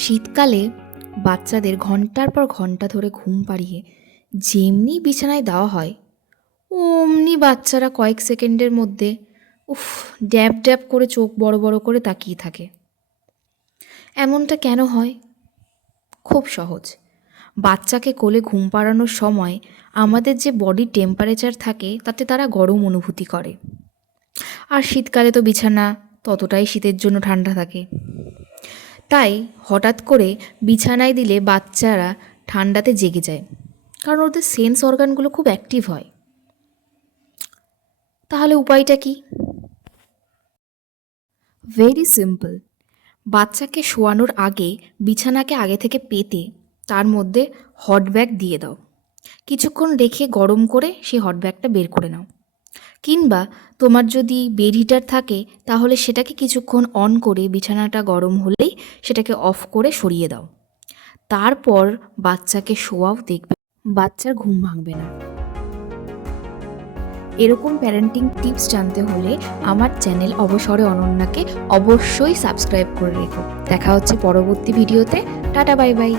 শীতকালে বাচ্চাদের ঘন্টার পর ঘন্টা ধরে ঘুম পাড়িয়ে যেমনি বিছানায় দেওয়া হয় অমনি বাচ্চারা কয়েক সেকেন্ডের মধ্যে উফ ড্যাব ড্যাব করে চোখ বড় বড় করে তাকিয়ে থাকে। এমনটা কেন হয়? খুব সহজ। বাচ্চাকে কোলে ঘুম পাড়ানোর সময় আমাদের যে বডি টেম্পারেচার থাকে তাতে তারা গরম অনুভূতি করে, আর শীতকালে তো বিছানা ততটাই শীতের জন্য ঠান্ডা থাকে। তাই হঠাৎ করে বিছানায় দিলে বাচ্চারা ঠান্ডাতে জেগে যায়, কারণ ওদের সেন্স অর্গানগুলো খুব অ্যাক্টিভ হয়। তাহলে উপায়টা কি? Very simple. বাচ্চাকে শোয়ানোর আগে বিছানাকে আগে থেকে পেতে তার মধ্যে হট ব্যাগ দিয়ে দাও। কিছুক্ষণ রেখে গরম করে সেই হট ব্যাগটা বের করে নাও। কিংবা তোমার যদি বেড হিটার থাকে তাহলে সেটাকে কিছুক্ষণ অন করে বিছানাটা গরম হলেই সেটাকে অফ করে সরিয়ে দাও। তারপর বাচ্চাকে শোয়াও, দেখবে বাচ্চার ঘুম ভাঙবে না। এরকম প্যারেন্টিং টিপস জানতে হলে আমার চ্যানেল অবসরে অনন্যাকে অবশ্যই সাবস্ক্রাইব করে রেখো। দেখা হচ্ছে পরবর্তী ভিডিওতে। Tata, bye bye.